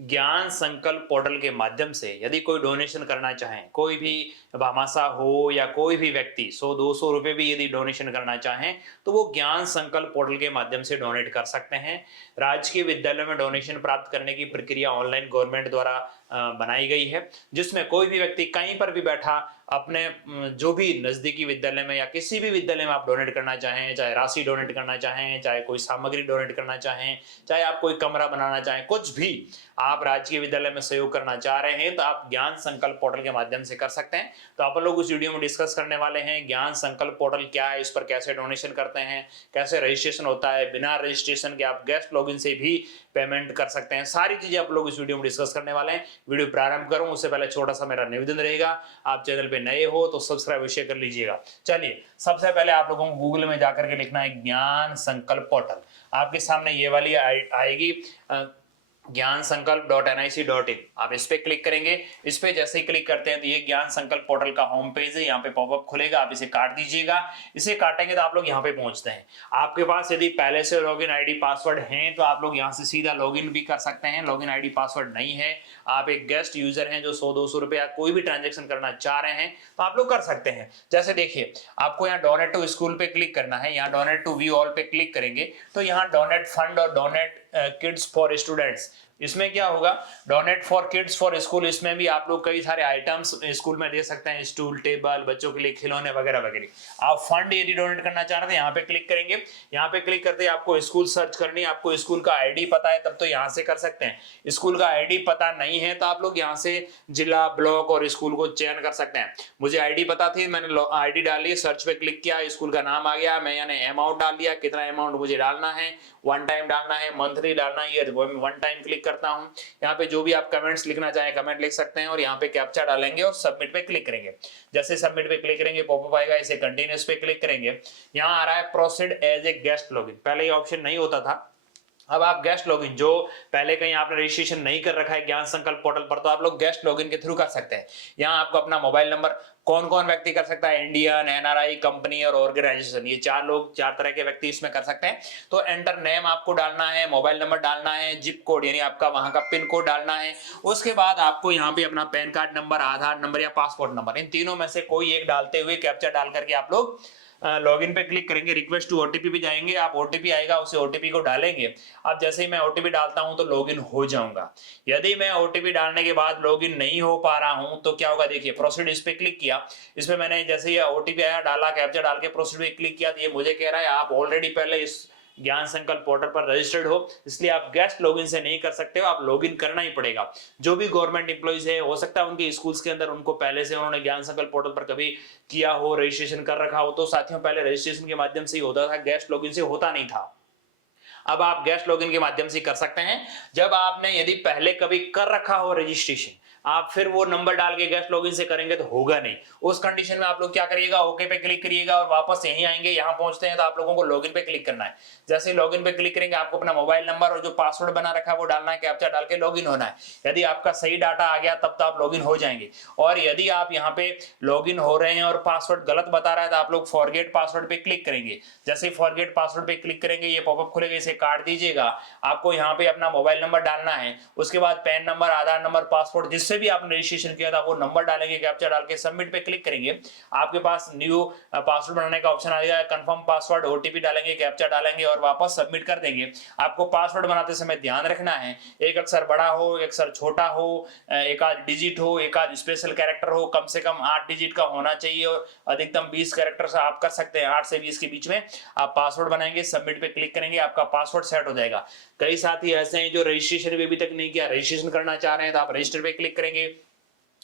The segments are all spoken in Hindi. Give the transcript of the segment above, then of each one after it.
ज्ञान संकल्प पोर्टल के माध्यम से यदि कोई डोनेशन करना चाहे, कोई भी भामाशाह हो या कोई भी व्यक्ति 100-200 रुपए भी यदि डोनेशन करना चाहें तो वो ज्ञान संकल्प पोर्टल के माध्यम से डोनेट कर सकते हैं। राजकीय विद्यालय में डोनेशन प्राप्त करने की प्रक्रिया ऑनलाइन गवर्नमेंट द्वारा बनाई गई है, जिसमें कोई भी व्यक्ति कहीं पर भी बैठा अपने जो भी नजदीकी विद्यालय में या किसी भी विद्यालय में आप डोनेट करना चाहें, चाहे राशि डोनेट करना चाहें, चाहे कोई सामग्री डोनेट करना चाहें, चाहे आप कोई कमरा बनाना चाहें, कुछ भी आप राजकीय विद्यालय में सहयोग करना चाह रहे हैं तो आप ज्ञान संकल्प पोर्टल के माध्यम से कर सकते हैं। तो आप लोग उस वीडियो में डिस्कस करने वाले हैं ज्ञान संकल्प पोर्टल क्या है, इस पर कैसे डोनेशन करते हैं, कैसे रजिस्ट्रेशन होता है, बिना रजिस्ट्रेशन के आप गेस्ट लॉगिन से भी पेमेंट कर सकते हैं। सारी चीजें आप लोग इस वीडियो में डिस्कस करने वाले हैं। वीडियो प्रारंभ करूं उससे पहले छोटा सा मेरा निवेदन रहेगा, आप चैनल पे नए हो तो सब्सक्राइब अवश्य कर लीजिएगा। चलिए, सबसे पहले आप लोगों को गूगल में जाकर के लिखना है ज्ञान संकल्प पोर्टल। आपके सामने ये वाली आएगी ज्ञान संकल्प .nic.in। आप इस पे क्लिक करेंगे। इस पे जैसे ही क्लिक करते हैं तो ये ज्ञान संकल्प पोर्टल का होम पेज है। यहाँ पे पॉपअप खुलेगा, आप इसे काट दीजिएगा। इसे काटेंगे तो आप लोग यहाँ पे पहुंचते हैं। आपके पास यदि पहले से लॉगिन आईडी पासवर्ड है तो आप लोग यहाँ से सीधा लॉगिन भी कर सकते हैं। लॉगिन आईडी पासवर्ड नहीं है, आप एक गेस्ट यूजर हैं जो 100-200 रुपए या कोई भी ट्रांजेक्शन करना चाह रहे हैं तो आप लोग कर सकते हैं। जैसे देखिए, आपको यहाँ डोनेट टू स्कूल पे क्लिक करना है। यहाँ डोनेट टू व्यू ऑल पे क्लिक करेंगे तो यहाँ डोनेट फंड और डोनेट किड्स फॉर स्टूडेंट्स, इसमें क्या होगा, donate for kids for school, इसमें भी आप लोग कई सारे आइटम्स स्कूल में दे सकते हैं, स्टूल, टेबल, बच्चों के लिए खिलौने वगैरह वगैरह। आप फंड यदि डोनेट करना चाह रहे हैं यहाँ पे क्लिक करेंगे। यहाँ पे क्लिक करते ही आपको स्कूल सर्च करनी है। आपको स्कूल का आईडी पता है तब तो यहाँ से कर सकते हैं। स्कूल का आईडी पता नहीं है तो आप लोग यहाँ से जिला, ब्लॉक और स्कूल को चयन कर सकते हैं। मुझे आईडी पता थी, मैंने आईडी डाली, सर्च पे क्लिक किया, स्कूल का नाम आ गया, मैं यानी अमाउंट डाल दिया, कितना अमाउंट मुझे डालना है, वन टाइम डालना है, मंथली डालना है, ये वन टाइम क्लिक करता हूँ। यहाँ पे जो भी आप कमेंट्स लिखना चाहें कमेंट लिख सकते हैं और यहाँ पे कैप्चा डालेंगे और सबमिट पे क्लिक करेंगे। जैसे सबमिट पे क्लिक करेंगे पॉपअप आएगा, इसे कंटिन्यूस पे क्लिक करेंगे। यहाँ आ रहा है proceed as a guest login, पहले ये ऑप्शन नहीं होता था। अब आप गेस्ट लॉगिन, जो पहले कहीं आपने रजिस्ट्रेशन नहीं कर रखा है ज्ञान संकल्प पोर्टल पर, तो आप लोग गेस्ट लॉगिन के थ्रू कर सकते हैं। यहाँ आपको अपना मोबाइल नंबर, कौन कौन व्यक्ति कर सकता है, इंडियन, एनआरआई, कंपनी और ऑर्गेनाइजेशन, ये चार लोग, चार तरह के व्यक्ति इसमें कर सकते हैं। तो एंटर नेम आपको डालना है, मोबाइल नंबर डालना है, जिप कोड यानी आपका वहां का पिन कोड डालना है। उसके बाद आपको यहाँ पे अपना पैन कार्ड नंबर, आधार नंबर या पासपोर्ट नंबर, इन तीनों में से कोई एक डालते हुए कैप्चा डाल करके आप लोग लॉगिन पे क्लिक करेंगे। रिक्वेस्ट टू ओटीपी पे जाएंगे, आप ओटीपी आएगा उसे ओटीपी को डालेंगे। अब जैसे ही मैं ओटीपी डालता हूं तो लॉगिन हो जाऊंगा। यदि मैं ओटीपी डालने के बाद लॉगिन नहीं हो पा रहा हूं तो क्या होगा, देखिए प्रोसीड इस पे क्लिक किया। इसमें मैंने जैसे ही ओटीपी आया, डाला, कैप्चा डाल के प्रोसीड पे क्लिक किया तो ये मुझे कह रहा है आप ऑलरेडी पहले इस ज्ञान संकल्प पोर्टल पर रजिस्टर्ड हो, इसलिए आप गेस्ट लॉगिन से नहीं कर सकते हो, आप लॉगिन करना ही पड़ेगा। जो भी गवर्नमेंट एम्प्लॉइज है, हो सकता है उनके स्कूल्स के अंदर उनको पहले से उन्होंने ज्ञान संकल्प पोर्टल पर कभी किया हो, रजिस्ट्रेशन कर रखा हो, तो साथियों पहले रजिस्ट्रेशन के माध्यम से ही होता था, गेस्ट लॉगिन से होता नहीं था। अब आप गेस्ट लॉगिन के माध्यम से कर सकते हैं। जब आपने यदि पहले कभी कर रखा हो रजिस्ट्रेशन, आप फिर वो नंबर डाल के गेस्ट लॉगिन से करेंगे तो होगा नहीं। उस कंडीशन में आप लोग क्या करिएगा, ओके पे क्लिक करिएगा और वापस यहीं आएंगे। यहां पहुंचते हैं तो आप लोगों को लॉगिन पे क्लिक करना है। जैसे लॉगिन पे क्लिक करेंगे आपको अपना मोबाइल नंबर और जो पासवर्ड बना रखा है वो डालना है, कैप्चा डाल के लॉगिन होना है। यदि आपका सही डाटा आ गया तब तो आप लॉगिन हो जाएंगे। और यदि आप यहाँ पे लॉगिन हो रहे हैं और पासवर्ड गलत बता रहा है तो आप लोग फॉरगेट पासवर्ड पे क्लिक करेंगे। जैसे फॉरगेट पासवर्ड पे क्लिक करेंगे ये पॉपअप खुलेगा, इसे काट दीजिएगा। आपको यहाँ पे अपना मोबाइल नंबर डालना है, उसके बाद पैन नंबर, आधार नंबर, पासपोर्ट, जिससे भी आपने रजिस्ट्रेशन किया था वो नंबर डालेंगे, कैप्चा डाल के सबमिट पे क्लिक करेंगे। आपके पास न्यू पासवर्ड बनाने का ऑप्शन आ जाएगा, कंफर्म पासवर्ड, ओटीपी डालेंगे, कैप्चा डालेंगे और वापस सबमिट कर देंगे। आपको पासवर्ड बनाते समय ध्यान रखना है, एक अक्षर बड़ा हो, एक अक्षर छोटा हो, एक आध डिजिट हो, एक आध स्पेशल कैरेक्टर हो, कम से कम 8 डिजिट का होना चाहिए और अधिकतम 20 कैरेक्टर से आप कर सकते हैं, 8 से 20 के बीच में आप पासवर्ड बनाएंगे, सबमिट पे क्लिक करेंगे, आपका पासवर्ड सेट हो जाएगा। कई साथी ऐसे हैं जो रजिस्ट्रेशन भी अभी तक नहीं किया, रजिस्ट्रेशन करना चाह रहे हैं तो आप रजिस्टर पे क्लिक करेंगे।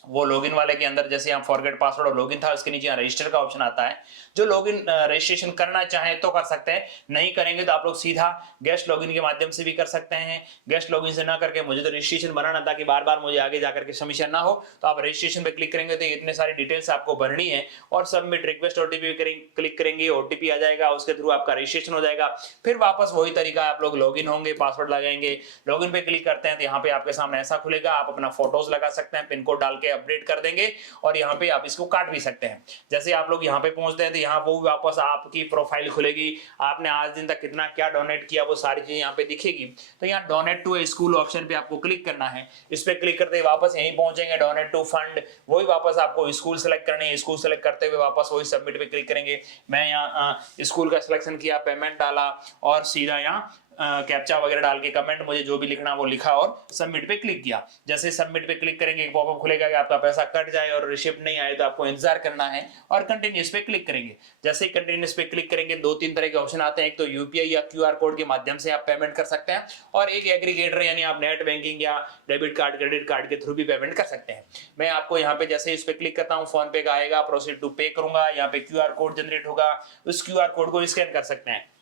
वो लॉगिन वाले के अंदर जैसे यहाँ फॉरगेट पासवर्ड और लॉगिन था, उसके नीचे यहाँ रजिस्टर का ऑप्शन आता है। जो लॉगिन रजिस्ट्रेशन करना चाहें तो कर सकते हैं, नहीं करेंगे तो आप लोग सीधा गेस्ट लॉगिन के माध्यम से भी कर सकते हैं। गेस्ट लॉगिन से ना करके, मुझे तो रजिस्ट्रेशन बनाना था कि बार बार मुझे आगे जाकर के समस्या ना हो, तो आप रजिस्ट्रेशन पे क्लिक करेंगे तो इतने सारी डिटेल्स आपको भरनी है और सबमिट रिक्वेस्ट ओटीपी क्लिक करेंगे, ओटीपी आ जाएगा, उसके थ्रू आपका रजिस्ट्रेशन हो जाएगा। फिर वापस वही तरीका, आप लोग लॉगिन होंगे, पासवर्ड लगाएंगे, लॉगिन पे क्लिक करते हैं तो यहाँ पे आपके सामने ऐसा खुलेगा। आप अपना फोटोज लगा सकते हैं, पिन कोड डाल के अपडेट कर देंगे और यहाँ पे आप इसको काट भी सकते हैं। जैसे आप लोग यहाँ पे पहुंचते हैं तो यहाँ वो वापस आपकी प्रोफाइल खुलेगी, आपने आज दिन तक कितना क्या डोनेट किया वो सारी चीजें यहाँ पे दिखेगी। तो यहाँ donate to a school option पे आपको क्लिक करना है, इस पे क्लिक करते ही वापस यहीं पहुंचेंगे डोनेट टू फंड, वही वापस आपको स्कूल सेलेक्ट करनी है, स्कूल सेलेक्ट करते हुए वापस वही सबमिट पे क्लिक करेंगे। मैं यहाँ स्कूल का सिलेक्शन किया, पेमेंट डाला और सीधा यहाँ कैप्चा वगैरह डाल के कमेंट मुझे जो भी लिखना वो लिखा और सबमिट पे क्लिक किया। जैसे सबमिट पे क्लिक करेंगे एक पॉपअप खुलेगा कि आपका पैसा कट जाए और रिसिप्ट नहीं आए तो आपको इंतजार करना है और कंटिन्यूअस पे क्लिक करेंगे। जैसे ही कंटिन्यूअस पे क्लिक करेंगे 2-3 तरह के ऑप्शन आते हैं, एक तो यूपीआई या क्यूआर कोड के माध्यम से आप पेमेंट कर सकते हैं और एक एग्रीगेटर यानी आप नेट बैंकिंग या डेबिट कार्ड क्रेडिट कार्ड के थ्रू भी पेमेंट कर सकते हैं। मैं आपको यहाँ पे जैसे इस पे क्लिक करता हूँ फोन पे का आएगा, प्रोसीड टू पे करूंगा, यहाँ पे क्यूआर कोड जनरेट होगा, उस क्यूआर कोड को स्कैन कर सकते हैं।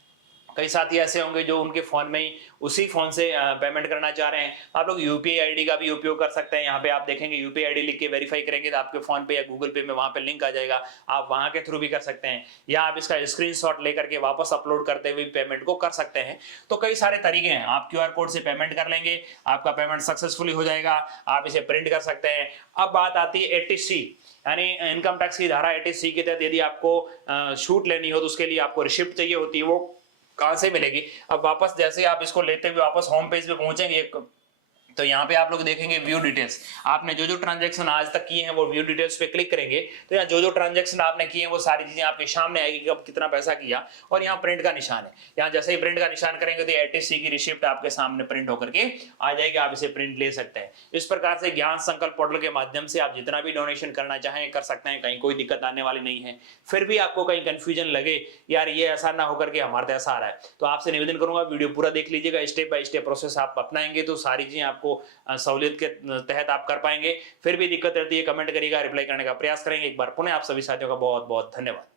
कई साथी ऐसे होंगे जो उनके फोन में ही उसी फोन से पेमेंट करना चाह रहे हैं, आप लोग यूपीआई आईडी का भी उपयोग कर सकते हैं। यहाँ पे आप देखेंगे यूपीआई आईडी लिख के वेरीफाई करेंगे तो आपके फोन पे या गूगल पे में वहां पे लिंक आ जाएगा, आप वहां के थ्रू भी कर सकते हैं या आप इसका स्क्रीनशॉट लेकर के वापस अपलोड करते हुए पेमेंट को कर सकते हैं। तो कई सारे तरीके हैं, आप क्यूआर कोड से पेमेंट कर लेंगे, आपका पेमेंट सक्सेसफुली हो जाएगा, आप इसे प्रिंट कर सकते हैं। अब बात आती है 80C यानी इनकम टैक्स की धारा 80C के तहत यदि आपको छूट लेनी हो तो उसके लिए आपको रिसिप्ट चाहिए होती है, वो कहां से मिलेगी। अब वापस जैसे आप इसको लेते हुए वापस होम पेज पे पहुंचेंगे तो यहाँ पे आप लोग देखेंगे व्यू डिटेल्स, आपने जो जो ट्रांजैक्शन आज तक किए हैं वो व्यू डिटेल्स पे क्लिक करेंगे तो यहाँ जो जो ट्रांजैक्शन आपने किए हैं वो सारी चीजें आपके सामने आएगी, कब कितना पैसा किया, और यहाँ प्रिंट का निशान है। यहाँ जैसे ही प्रिंट का निशान करेंगे तो 80C की रिसिप्ट आपके सामने प्रिंट होकर के आ जाएगी, आप इसे प्रिंट ले सकते हैं। इस प्रकार से ज्ञान संकल्प पोर्टल के माध्यम से आप जितना भी डोनेशन करना चाहें कर सकते हैं, कहीं कोई दिक्कत आने वाली नहीं है। फिर भी आपको कहीं कंफ्यूजन लगे यार ये ऐसा ना होकर के हमारे तो ऐसा आ रहा है, तो आपसे निवेदन करूंगा वीडियो पूरा देख लीजिएगा, स्टेप बाय स्टेप प्रोसेस आप अपनाएंगे तो सारी चीजें आपको सहूलियत के तहत आप कर पाएंगे। फिर भी दिक्कत रहती है कमेंट करिएगा, रिप्लाई करने का प्रयास करेंगे। एक बार पुनः आप सभी साथियों का बहुत बहुत धन्यवाद।